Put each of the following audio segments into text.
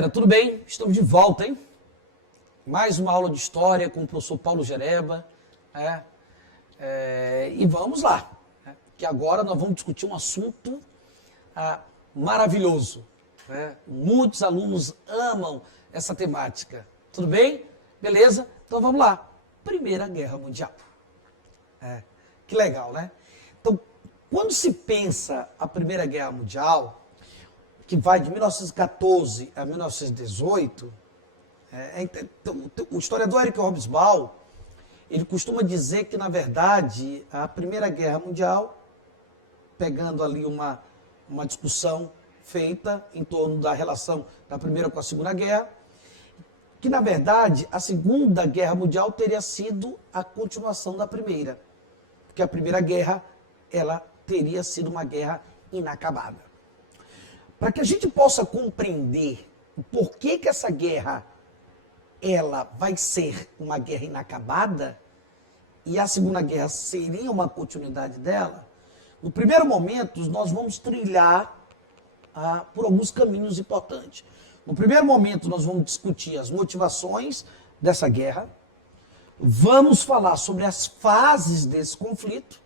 galera, tudo bem? Estamos de volta, hein? Mais uma aula de história com o professor Paulo Gereba. E vamos lá, que agora nós vamos discutir um assunto maravilhoso. Muitos alunos amam essa temática. Tudo bem? Beleza? Então vamos lá. Primeira Guerra Mundial. Que legal, né? Então, quando se pensa a Primeira Guerra Mundial, que vai de 1914 a 1918, o historiador Eric Hobsbawm, ele costuma dizer que, na verdade, a Primeira Guerra Mundial, pegando ali uma discussão feita em torno da relação da Primeira com a Segunda Guerra, que, na verdade, a Segunda Guerra Mundial teria sido a continuação da Primeira, porque a Primeira Guerra, ela teria sido uma guerra inacabada. Para que a gente possa compreender o porquê que essa guerra ela vai ser uma guerra inacabada e a Segunda Guerra seria uma continuidade dela, no primeiro momento nós vamos trilhar por alguns caminhos importantes. No primeiro momento nós vamos discutir as motivações dessa guerra, vamos falar sobre as fases desse conflito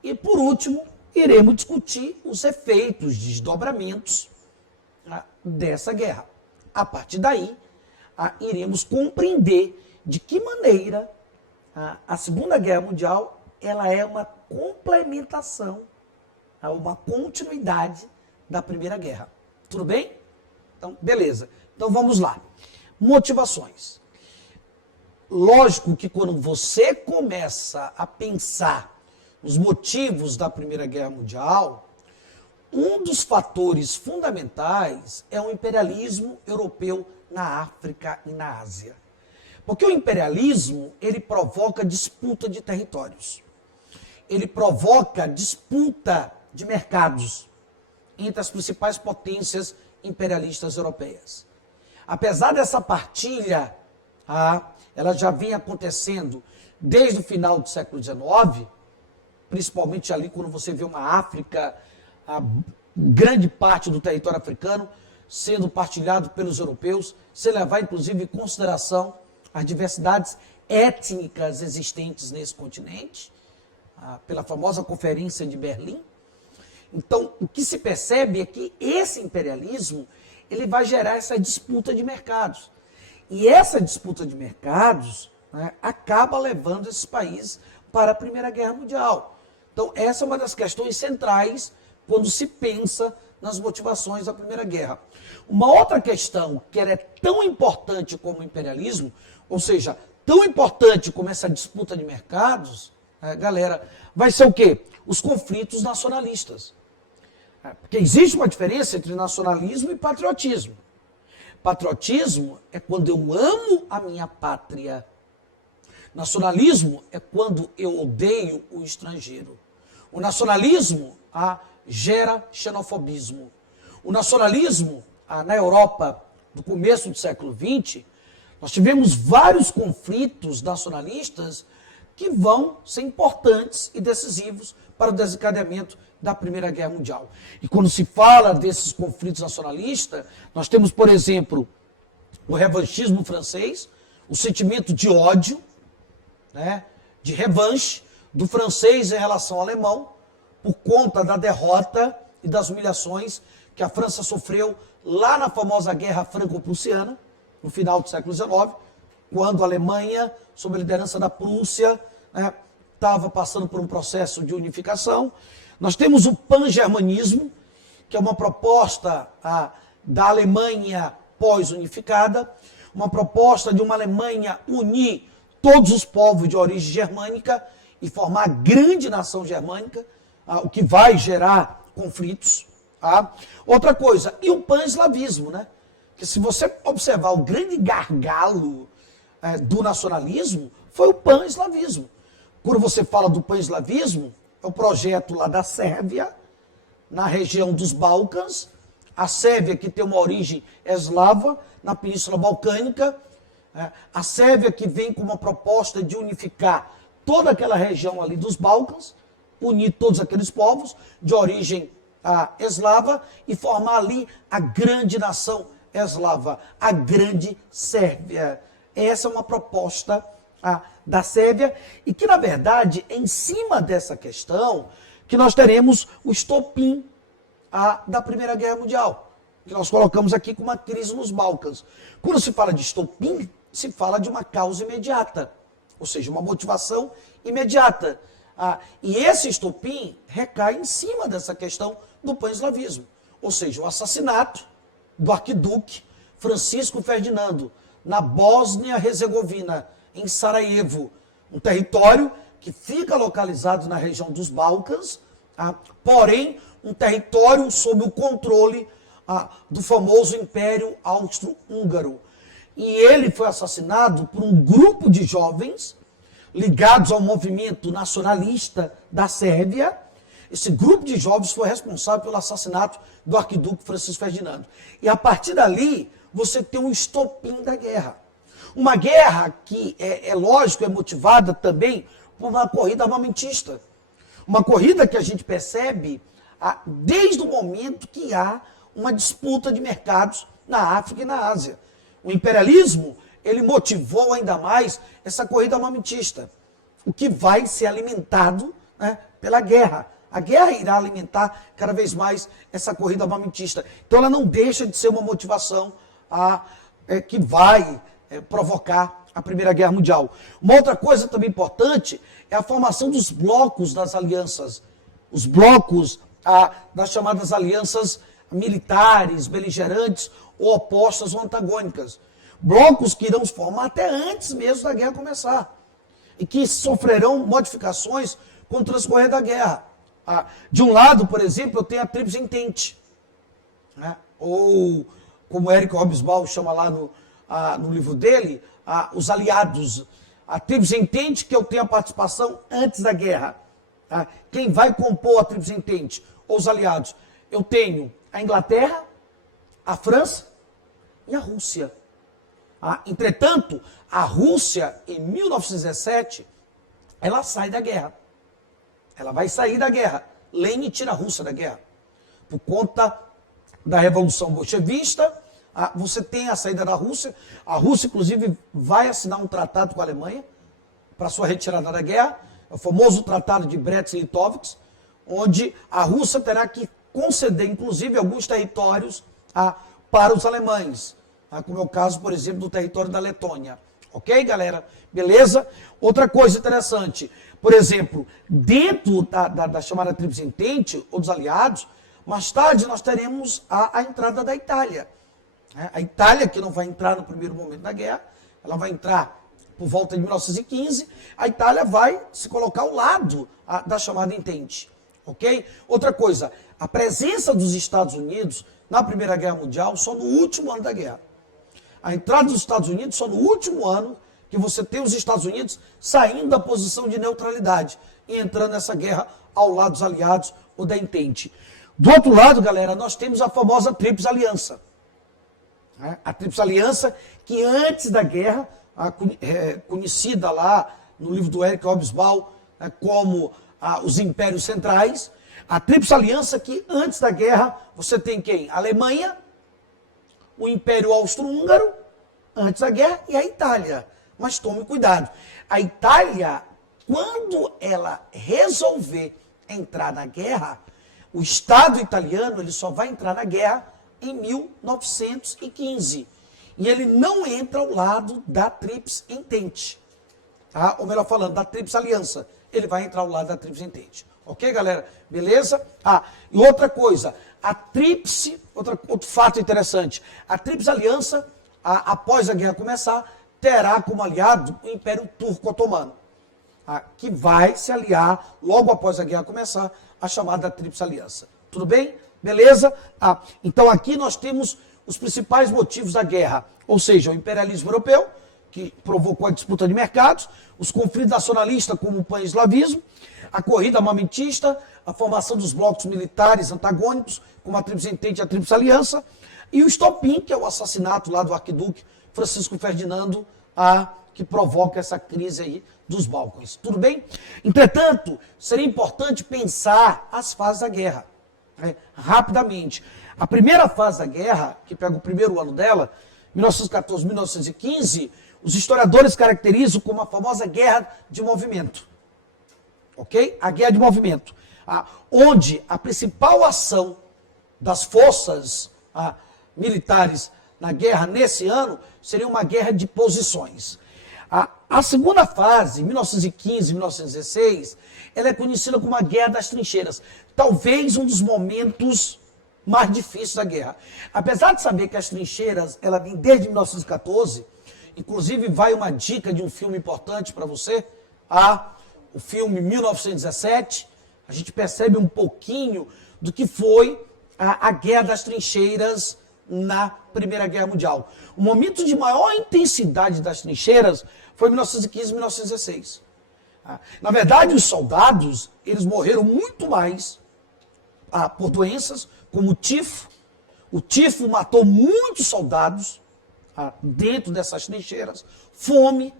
e, por último, iremos discutir os efeitos, desdobramentos dessa guerra. A partir daí, iremos compreender de que maneira a Segunda Guerra Mundial ela é uma complementação, uma continuidade da Primeira Guerra. Tudo bem? Então, beleza. Então, vamos lá. Motivações. Lógico que quando você começa a pensar os motivos da Primeira Guerra Mundial, um dos fatores fundamentais é o imperialismo europeu na África e na Ásia. Porque o imperialismo, ele provoca disputa de territórios. Ele provoca disputa de mercados entre as principais potências imperialistas europeias. Apesar dessa partilha, ela já vem acontecendo desde o final do século XIX, principalmente ali quando você vê uma África, a grande parte do território africano sendo partilhado pelos europeus, sem levar inclusive em consideração as diversidades étnicas existentes nesse continente, pela famosa Conferência de Berlim. Então, o que se percebe é que esse imperialismo ele vai gerar essa disputa de mercados. E essa disputa de mercados acaba levando esses países para a Primeira Guerra Mundial. Então, essa é uma das questões centrais quando se pensa nas motivações da Primeira Guerra. Uma outra questão que é tão importante como o imperialismo, ou seja, tão importante como essa disputa de mercados, galera, vai ser o quê? Os conflitos nacionalistas. Porque existe uma diferença entre nacionalismo e patriotismo. Patriotismo é quando eu amo a minha pátria. Nacionalismo é quando eu odeio o estrangeiro. O nacionalismo gera xenofobismo. O nacionalismo, na Europa do começo do século XX, nós tivemos vários conflitos nacionalistas que vão ser importantes e decisivos para o desencadeamento da Primeira Guerra Mundial. E quando se fala desses conflitos nacionalistas, nós temos, por exemplo, o revanchismo francês, o sentimento de ódio, de revanche do francês em relação ao alemão, por conta da derrota e das humilhações que a França sofreu lá na famosa Guerra Franco-Prussiana, no final do século XIX, quando a Alemanha, sob a liderança da Prússia, estava passando por um processo de unificação. Nós temos o pan-germanismo, que é uma proposta da Alemanha pós-unificada, uma proposta de uma Alemanha unir todos os povos de origem germânica e formar a grande nação germânica, o que vai gerar conflitos. Outra coisa, e o pan-eslavismo, que se você observar o grande gargalo do nacionalismo, foi o pan-eslavismo. Quando você fala do pan-eslavismo, é o projeto lá da Sérvia, na região dos Balcãs, a Sérvia que tem uma origem eslava, na Península Balcânica, a Sérvia que vem com uma proposta de unificar toda aquela região ali dos Balcãs, unir todos aqueles povos de origem eslava e formar ali a grande nação eslava, a Grande Sérvia. Essa é uma proposta da Sérvia e que, na verdade, é em cima dessa questão que nós teremos o estopim da Primeira Guerra Mundial, que nós colocamos aqui como uma crise nos Balcãs. Quando se fala de estopim, se fala de uma causa imediata, ou seja, uma motivação imediata. E esse estopim recai em cima dessa questão do pan-eslavismo, ou seja, o assassinato do arquiduque Francisco Ferdinando na Bósnia-Herzegovina, em Sarajevo, um território que fica localizado na região dos Balcãs, porém um território sob o controle do famoso Império Austro-Húngaro. E ele foi assassinado por um grupo de jovens ligados ao movimento nacionalista da Sérvia. Esse grupo de jovens foi responsável pelo assassinato do arquiduque Francisco Ferdinando. E a partir dali, você tem um estopim da guerra. Uma guerra que, é lógico, é motivada também por uma corrida armamentista. Uma corrida que a gente percebe desde o momento que há uma disputa de mercados na África e na Ásia. O imperialismo, ele motivou ainda mais essa corrida armamentista, o que vai ser alimentado, né, pela guerra. A guerra irá alimentar cada vez mais essa corrida armamentista. Então ela não deixa de ser uma motivação que vai provocar a Primeira Guerra Mundial. Uma outra coisa também importante é a formação dos blocos das alianças. Os blocos das chamadas alianças militares, beligerantes, ou opostas ou antagônicas. Blocos que irão se formar até antes mesmo da guerra começar. E que sofrerão modificações com o transcorrer da guerra. De um lado, por exemplo, eu tenho a Tríplice Entente, né? Ou, como Éric Hobsbawm chama lá no livro dele, os aliados. A Tríplice Entente, que eu tenho a participação antes da guerra. Quem vai compor a Tríplice Entente? Ou os aliados? Eu tenho a Inglaterra, a França e a Rússia. Entretanto, a Rússia, em 1917, ela sai da guerra. Ela vai sair da guerra. Lenin tira a Rússia da guerra. Por conta da Revolução Bolchevista, você tem a saída da Rússia. A Rússia, inclusive, vai assinar um tratado com a Alemanha para sua retirada da guerra. É o famoso Tratado de Brest-Litovsk, onde a Rússia terá que conceder, inclusive, alguns territórios para os alemães. Como é o caso, por exemplo, do território da Letônia. Ok, galera? Beleza? Outra coisa interessante. Por exemplo, dentro da chamada Tríplice Entente, ou dos aliados, mais tarde nós teremos a entrada da Itália. A Itália, que não vai entrar no primeiro momento da guerra, ela vai entrar por volta de 1915, a Itália vai se colocar ao lado da chamada Entente. Ok? Outra coisa, a presença dos Estados Unidos na Primeira Guerra Mundial só no último ano da guerra. A entrada dos Estados Unidos só no último ano que você tem os Estados Unidos saindo da posição de neutralidade e entrando nessa guerra ao lado dos aliados ou da Entente. Do outro lado, galera, nós temos a famosa Tríplice Aliança. A Tríplice Aliança, que antes da guerra, conhecida lá no livro do Éric Hobsbawm como os Impérios Centrais, a Tríplice Aliança que antes da guerra você tem quem? A Alemanha, o Império Austro-Húngaro, antes da guerra, e a Itália. Mas tome cuidado. A Itália, quando ela resolver entrar na guerra, o Estado italiano ele só vai entrar na guerra em 1915. E ele não entra ao lado da Tríplice Entente. Ou melhor falando, da Tríplice Aliança. Ele vai entrar ao lado da Tríplice Entente. Ok, galera? Beleza? E outra coisa, a Tríplice, outro fato interessante, a Tríplice Aliança, após a guerra começar, terá como aliado o Império Turco-Otomano, que vai se aliar, logo após a guerra começar, a chamada Tríplice Aliança. Tudo bem? Beleza? Então aqui nós temos os principais motivos da guerra, ou seja, o imperialismo europeu, que provocou a disputa de mercados, os conflitos nacionalistas como o pan-eslavismo, a corrida armamentista, a formação dos blocos militares antagônicos, como a Tríplice Entente e a Tríplice Aliança, e o estopim, que é o assassinato lá do arquiduque Francisco Ferdinando, que provoca essa crise aí dos Balcãs. Tudo bem? Entretanto, seria importante pensar as fases da guerra, rapidamente. A primeira fase da guerra, que pega o primeiro ano dela, 1914, 1915, os historiadores caracterizam como a famosa guerra de movimento. Ok? A guerra de movimento. Onde a principal ação das forças militares na guerra nesse ano seria uma guerra de posições. A segunda fase, 1915, 1916, ela é conhecida como a Guerra das Trincheiras. Talvez um dos momentos mais difíceis da guerra. Apesar de saber que as trincheiras, ela vem desde 1914, inclusive vai uma dica de um filme importante para você, o filme 1917, a gente percebe um pouquinho do que foi a Guerra das Trincheiras na Primeira Guerra Mundial. O momento de maior intensidade das trincheiras foi 1915 e 1916. Na verdade, os soldados, eles morreram muito mais por doenças, como o tifo. O tifo matou muitos soldados dentro dessas trincheiras. Fome,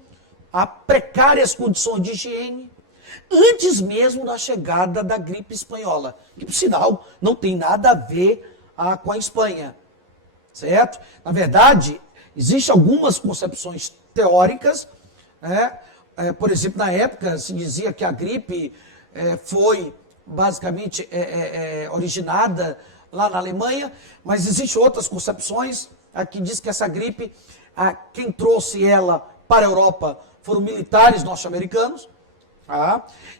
precárias condições de higiene, antes mesmo da chegada da gripe espanhola, que, por sinal, não tem nada a ver com a Espanha. Certo? Na verdade, existem algumas concepções teóricas, por exemplo, na época se dizia que a gripe foi basicamente originada lá na Alemanha, mas existem outras concepções que diz que essa gripe, quem trouxe ela para a Europa foram militares norte-americanos,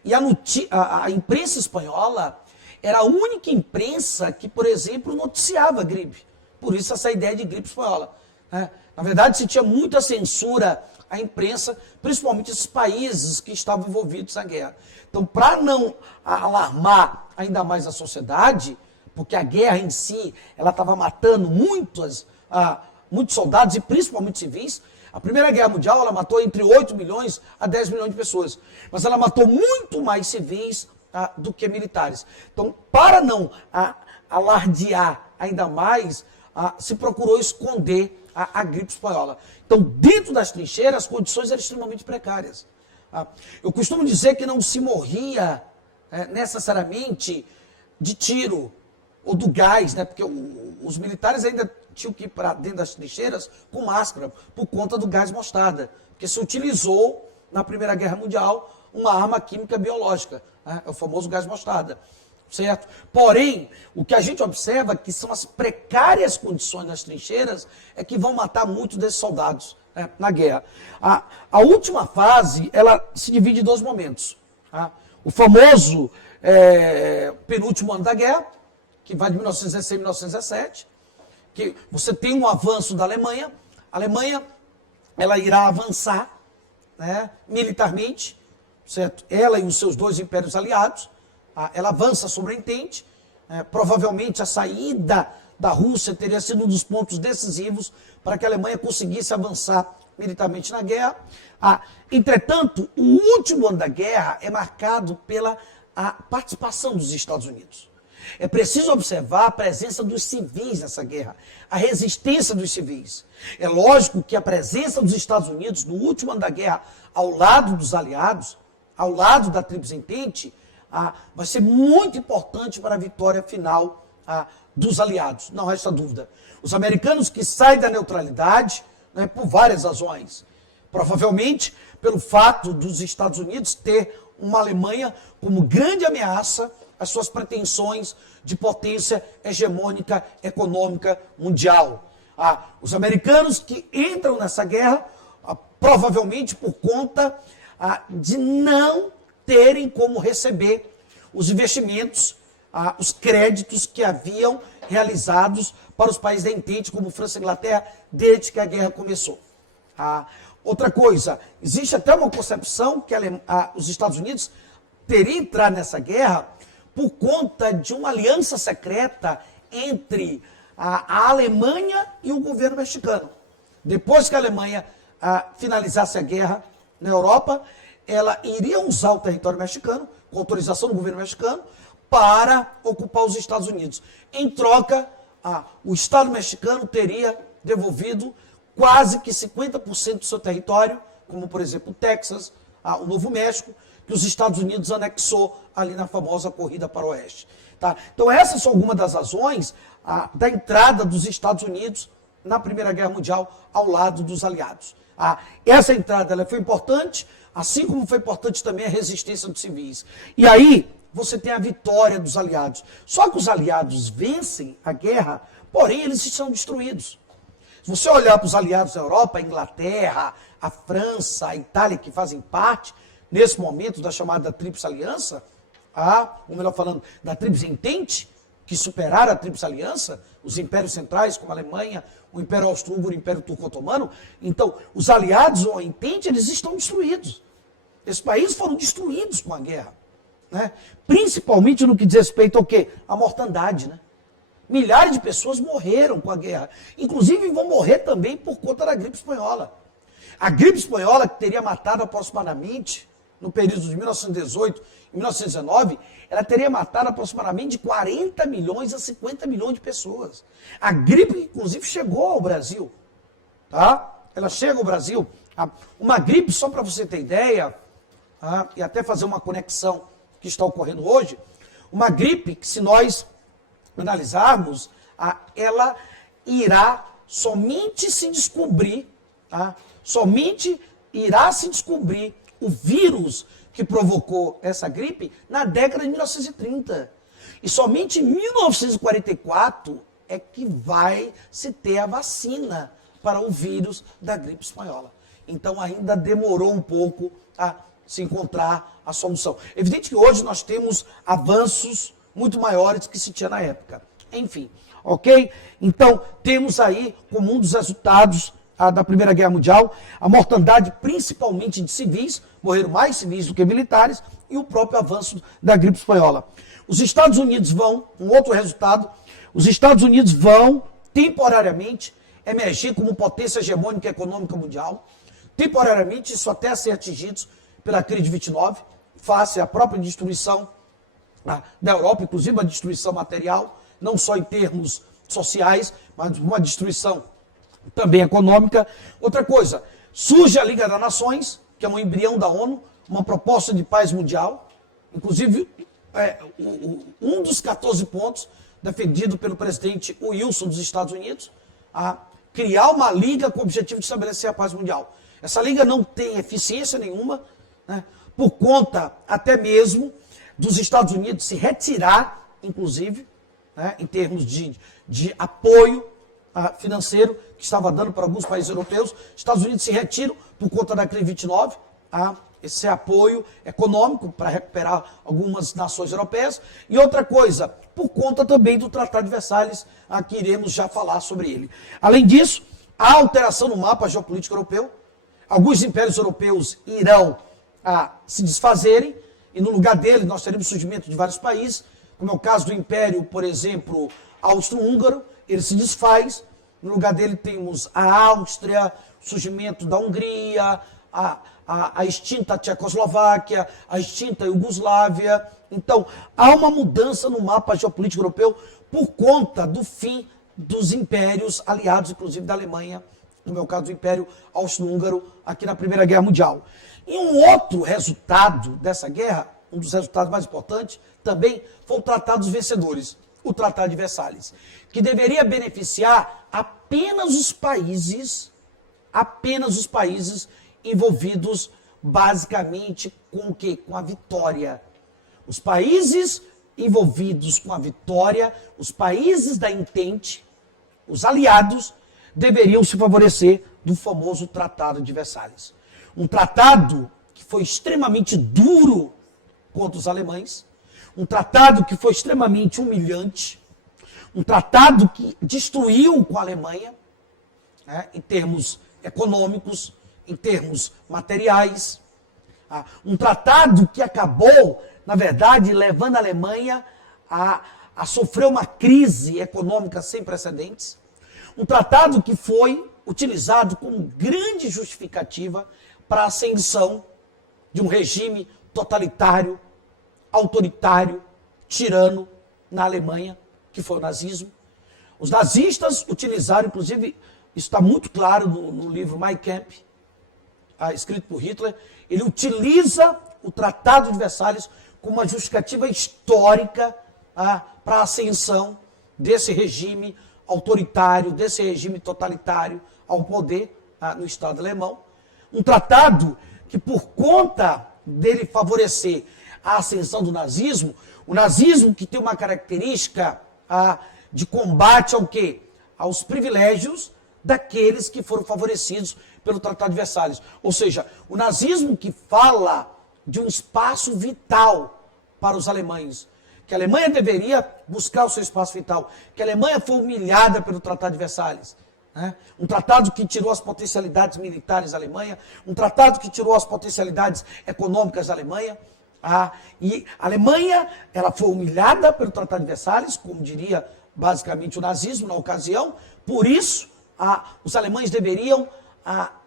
e a imprensa espanhola era a única imprensa que, por exemplo, noticiava a gripe. Por isso essa ideia de gripe espanhola. Na verdade, se tinha muita censura à imprensa, principalmente esses países que estavam envolvidos na guerra. Então, para não alarmar ainda mais a sociedade, porque a guerra em si, ela estava matando muitos soldados e principalmente civis, a Primeira Guerra Mundial ela matou entre 8 milhões a 10 milhões de pessoas. Mas ela matou muito mais civis do que militares. Então, para não alardear ainda mais, se procurou esconder a gripe espanhola. Então, dentro das trincheiras, as condições eram extremamente precárias. Eu costumo dizer que não se morria necessariamente de tiro ou do gás, porque os militares ainda tinham que ir para dentro das trincheiras com máscara, por conta do gás mostarda, porque se utilizou na Primeira Guerra Mundial uma arma química biológica, é o famoso gás mostarda. Certo? Porém, o que a gente observa que são as precárias condições das trincheiras é que vão matar muitos desses soldados na guerra. A última fase, ela se divide em dois momentos. O famoso penúltimo ano da guerra, que vai de 1916 a 1917, que você tem um avanço da Alemanha. A Alemanha, ela irá avançar militarmente, certo? Ela e os seus dois impérios aliados. Ela avança sobre o Entente, provavelmente a saída da Rússia teria sido um dos pontos decisivos para que a Alemanha conseguisse avançar militarmente na guerra. Entretanto, o último ano da guerra é marcado pela participação dos Estados Unidos. É preciso observar a presença dos civis nessa guerra, a resistência dos civis. É lógico que a presença dos Estados Unidos no último ano da guerra, ao lado dos aliados, ao lado da Tríplice Entente, vai ser muito importante para a vitória final dos aliados, não resta dúvida. Os americanos que saem da neutralidade, por várias razões. Provavelmente pelo fato dos Estados Unidos ter uma Alemanha como grande ameaça às suas pretensões de potência hegemônica econômica mundial. Os americanos que entram nessa guerra, provavelmente por conta de não terem como receber os investimentos, os créditos que haviam realizados para os países da Entente, como França e Inglaterra, desde que a guerra começou. Outra coisa, existe até uma concepção que os Estados Unidos teriam entrado nessa guerra por conta de uma aliança secreta entre a Alemanha e o governo mexicano. Depois que a Alemanha finalizasse a guerra na Europa, ela iria usar o território mexicano, com autorização do governo mexicano, para ocupar os Estados Unidos. Em troca, o Estado mexicano teria devolvido quase que 50% do seu território, como, por exemplo, o Texas, o Novo México, que os Estados Unidos anexou ali na famosa corrida para o oeste. Então, essas são algumas das razões da entrada dos Estados Unidos na Primeira Guerra Mundial ao lado dos aliados. Essa entrada ela foi importante, assim como foi importante também a resistência dos civis. E aí você tem a vitória dos aliados. Só que os aliados vencem a guerra, porém eles estão destruídos. Se você olhar para os aliados da Europa, a Inglaterra, a França, a Itália, que fazem parte, nesse momento, da chamada Tríplice Aliança, ou melhor falando, da Tríplice Entente, que superaram a Tríplice Aliança, os impérios centrais, como a Alemanha, o Império Austro-Húngaro, o Império Turco-Otomano. Então, os aliados ou a Entente, eles estão destruídos. Esses países foram destruídos com a guerra. Né? Principalmente no que diz respeito ao quê? À mortandade, né? Milhares de pessoas morreram com a guerra. Inclusive vão morrer também por conta da gripe espanhola. A gripe espanhola, que teria matado aproximadamente, no período de 1918 e 1919, ela teria matado aproximadamente de 40 milhões a 50 milhões de pessoas. A gripe, inclusive, chegou ao Brasil. Tá? Ela chega ao Brasil. Uma gripe, só para você ter ideia, e até fazer uma conexão que está ocorrendo hoje, uma gripe que, se nós analisarmos, ela irá somente se descobrir, somente irá se descobrir o vírus que provocou essa gripe na década de 1930. E somente em 1944 é que vai se ter a vacina para o vírus da gripe espanhola. Então ainda demorou um pouco a se encontrar a solução. Evidente que hoje nós temos avanços muito maiores que se tinha na época. Enfim, ok? Então, temos aí, como um dos resultados da Primeira Guerra Mundial, a mortandade principalmente de civis, morreram mais civis do que militares, e o próprio avanço da gripe espanhola. Os Estados Unidos vão, um outro resultado, os Estados Unidos vão, temporariamente, emergir como potência hegemônica econômica mundial. Temporariamente, isso até ser atingidos pela crise de 29, face à própria destruição da Europa, inclusive uma destruição material, não só em termos sociais, mas uma destruição também econômica. Outra coisa, surge a Liga das Nações, que é um embrião da ONU, uma proposta de paz mundial, inclusive um dos 14 pontos defendido pelo presidente Wilson dos Estados Unidos, a criar uma liga com o objetivo de estabelecer a paz mundial. Essa liga não tem eficiência nenhuma, né, por conta até mesmo dos Estados Unidos se retirar, inclusive, né, em termos de apoio financeiro que estava dando para alguns países europeus. Estados Unidos se retiram por conta da crise 29, esse apoio econômico para recuperar algumas nações europeias. E outra coisa, por conta também do Tratado de Versalhes, que iremos já falar sobre ele. Além disso, há alteração no mapa geopolítico europeu. Alguns impérios europeus irão se desfazerem, e no lugar dele nós teremos surgimento de vários países, como é o caso do Império, por exemplo, Austro-Húngaro, ele se desfaz. No lugar dele temos a Áustria, o surgimento da Hungria, a extinta Tchecoslováquia, a extinta Iugoslávia. Então, há uma mudança no mapa geopolítico europeu por conta do fim dos impérios aliados, inclusive da Alemanha, no meu caso do Império Austro-Húngaro, aqui na Primeira Guerra Mundial. E um outro resultado dessa guerra, um dos resultados mais importantes, também foi o Tratado dos Vencedores, o Tratado de Versalhes, que deveria beneficiar apenas os países envolvidos basicamente com o quê? Com a vitória. Os países envolvidos com a vitória, os países da Entente, os aliados, deveriam se favorecer do famoso Tratado de Versalhes. Um tratado que foi extremamente duro contra os alemães, um tratado que foi extremamente humilhante, um tratado que destruiu com a Alemanha, né, em termos econômicos, em termos materiais, um tratado que acabou, na verdade, levando a Alemanha a sofrer uma crise econômica sem precedentes, um tratado que foi utilizado como grande justificativa para a ascensão de um regime totalitário, autoritário, tirano na Alemanha, que foi o nazismo. Os nazistas utilizaram, inclusive, isso está muito claro no livro Mein Kampf, escrito por Hitler, ele utiliza o Tratado de Versalhes como uma justificativa histórica para a ascensão desse regime autoritário, desse regime totalitário ao poder no Estado alemão. Um tratado que, por conta dele favorecer a ascensão do nazismo, o nazismo que tem uma característica de combate ao quê? Aos privilégios daqueles que foram favorecidos pelo Tratado de Versalhes. Ou seja, o nazismo que fala de um espaço vital para os alemães, que a Alemanha deveria buscar o seu espaço vital, que a Alemanha foi humilhada pelo Tratado de Versalhes. Né? Um tratado que tirou as potencialidades militares da Alemanha, um tratado que tirou as potencialidades econômicas da Alemanha. E a Alemanha ela foi humilhada pelo Tratado de Versalhes, como diria basicamente o nazismo na ocasião. Por isso, os alemães deveriam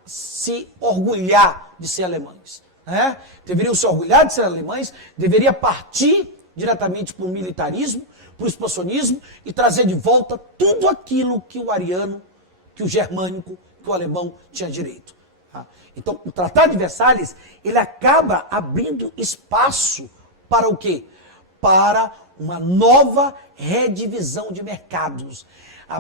se orgulhar de ser alemães. Né? Deveriam se orgulhar de ser alemães, deveria partir diretamente para o militarismo, para o expansionismo e trazer de volta tudo aquilo que o ariano, que o germânico, que o alemão tinha direito. Então, o Tratado de Versalhes, ele acaba abrindo espaço para o quê? Para uma nova redivisão de mercados,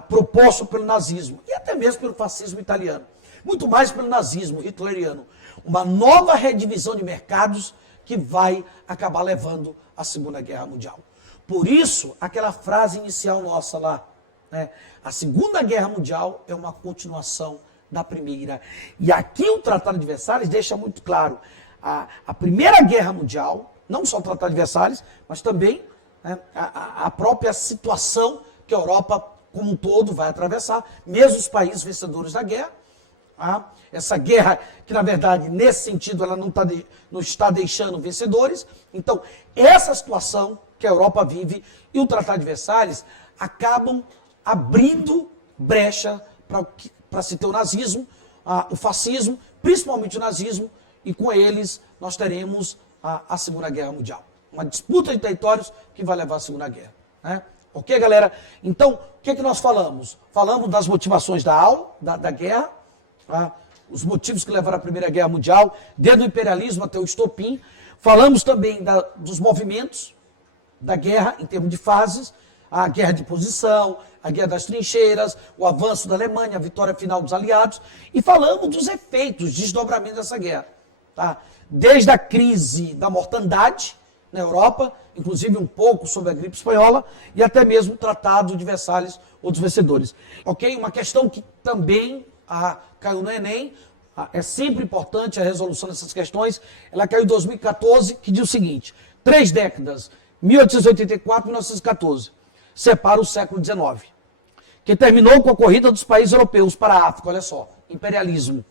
proposto pelo nazismo e até mesmo pelo fascismo italiano. Muito mais pelo nazismo hitleriano. Uma nova redivisão de mercados que vai acabar levando à Segunda Guerra Mundial. Por isso, aquela frase inicial nossa lá, né? A Segunda Guerra Mundial é uma continuação da Primeira. E aqui o Tratado de Versalhes deixa muito claro, a Primeira Guerra Mundial, não só o Tratado de Versalhes, mas também, né, a própria situação que a Europa como um todo vai atravessar, mesmo os países vencedores da guerra. Essa guerra que, na verdade, nesse sentido, ela não está deixando vencedores. Então, essa situação que a Europa vive e o Tratado de Versalhes acabam abrindo brecha para se ter o nazismo, o fascismo, principalmente o nazismo, e com eles nós teremos a Segunda Guerra Mundial. Uma disputa de territórios que vai levar à Segunda Guerra. Né? Ok, galera? Então, o que nós falamos? Falamos das motivações da aula, da guerra, os motivos que levaram à Primeira Guerra Mundial, desde o imperialismo até o estopim. Falamos também dos movimentos da guerra, em termos de fases, a guerra de posição, a guerra das trincheiras, o avanço da Alemanha, a vitória final dos aliados, e falamos dos efeitos, desdobramentos dessa guerra. Tá? Desde a crise da mortandade na Europa, inclusive um pouco sobre a gripe espanhola, e até mesmo o Tratado de Versalhes, ou dos vencedores. Ok? Uma questão que também caiu no Enem, é sempre importante a resolução dessas questões, ela caiu em 2014, que diz o seguinte: 3 décadas, 1884 e 1914, separa o século XIX, que terminou com a corrida dos países europeus para a África, olha só, imperialismo,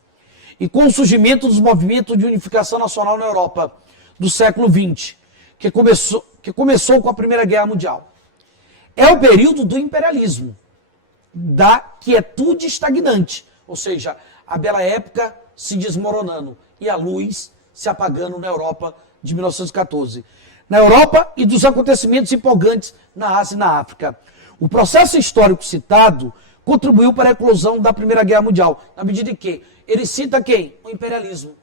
e com o surgimento dos movimentos de unificação nacional na Europa do século XX, que começou com a Primeira Guerra Mundial. É o período do imperialismo, da quietude estagnante, ou seja, a bela época se desmoronando e a luz se apagando na Europa de 1914. Na Europa e dos acontecimentos empolgantes na Ásia e na África. O processo histórico citado contribuiu para a eclosão da Primeira Guerra Mundial, na medida em que ele cita quem? O imperialismo.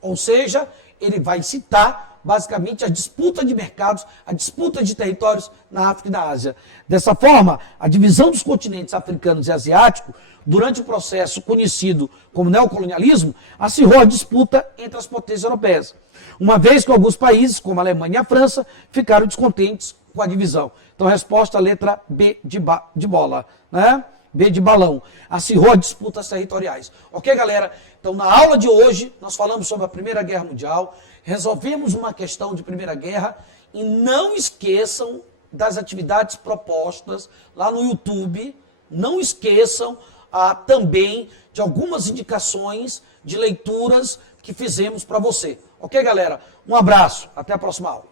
Ou seja, ele vai citar basicamente a disputa de mercados, a disputa de territórios na África e na Ásia. Dessa forma, a divisão dos continentes africanos e asiáticos, durante o processo conhecido como neocolonialismo, acirrou a disputa entre as potências europeias, uma vez que alguns países, como a Alemanha e a França, ficaram descontentes com a divisão. Então, resposta, letra B de bola, né? B de balão. Acirrou disputas territoriais. Ok, galera? Então, na aula de hoje, nós falamos sobre a Primeira Guerra Mundial, resolvemos uma questão de Primeira Guerra, e não esqueçam das atividades propostas lá no YouTube, não esqueçam também de algumas indicações de leituras que fizemos para você. Ok, galera? Um abraço, até a próxima aula.